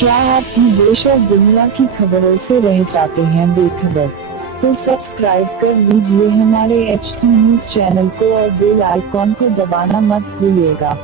क्या आप देश और दुनिया की खबरों से रह जाते हैं बेखबर? तो सब्सक्राइब कर लीजिए हमारे HT न्यूज चैनल को और बेल आइकॉन को दबाना मत भूलिएगा।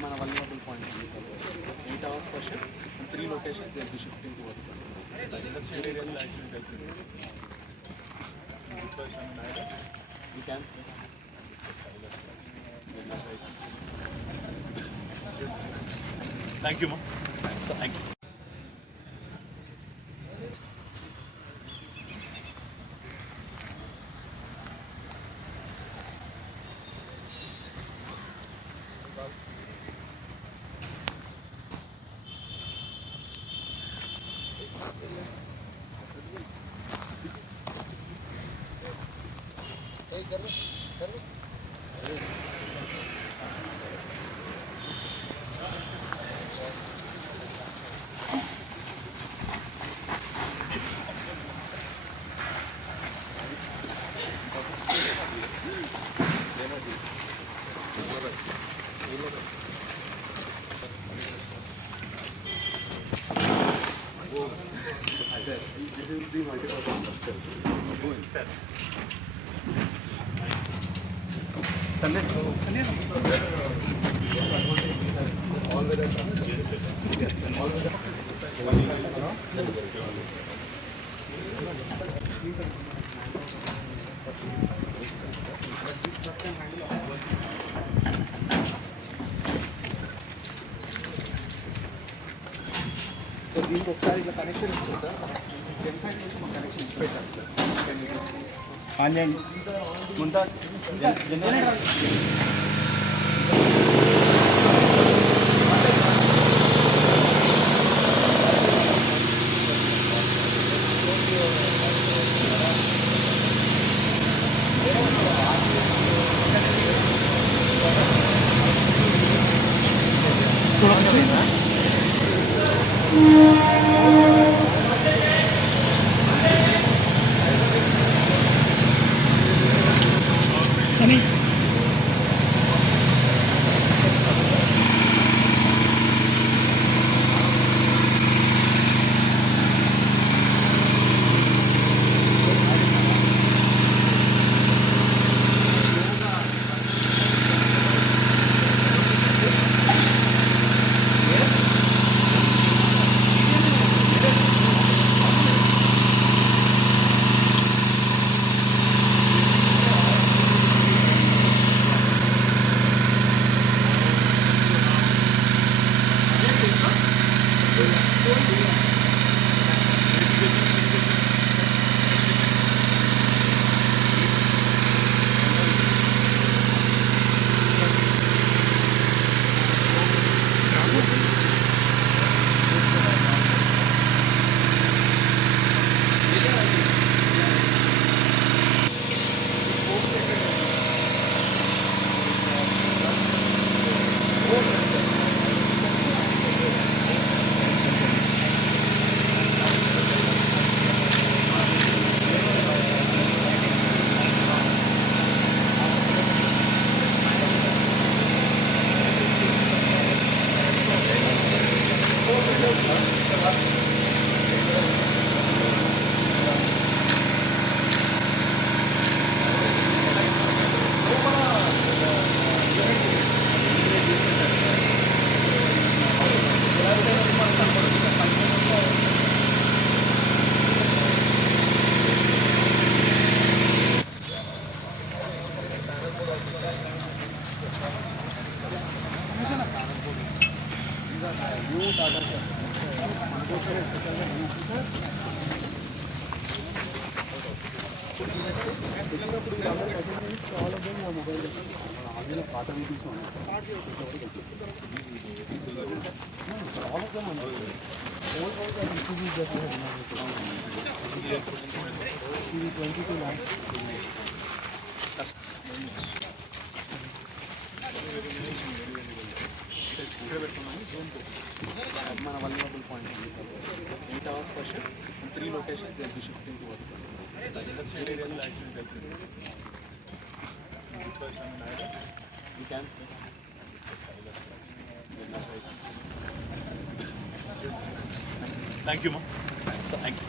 మన vulnerable point 8 hours per shift in 3 locations they will be shifting to work. You can Thank you, ma'am. Thank you. this will be multiple structure. Go in. Sir. So దీనికి ఒకసారి ఇట్లా connection ఇస్తుంది sir website నుంచి మాకు connection ఇచ్చి పెట్టాలి ముందా generator new Tata మన కోసమే స్పెషల్గా పెట్టినప్పుడు ఆల్ ఆఫ్ దెమ్ నా మొబైల్ అందులో పాత వీడియోస్ ఉన్నాయి ఆల్ ఆఫ్ దెమ్ ఉన్నాయి ఇది 22 lakhs మన vulnerable point 8 hours per shift and 3 locations they'll be shifting to other you can Thank you, ma'am. Thank you.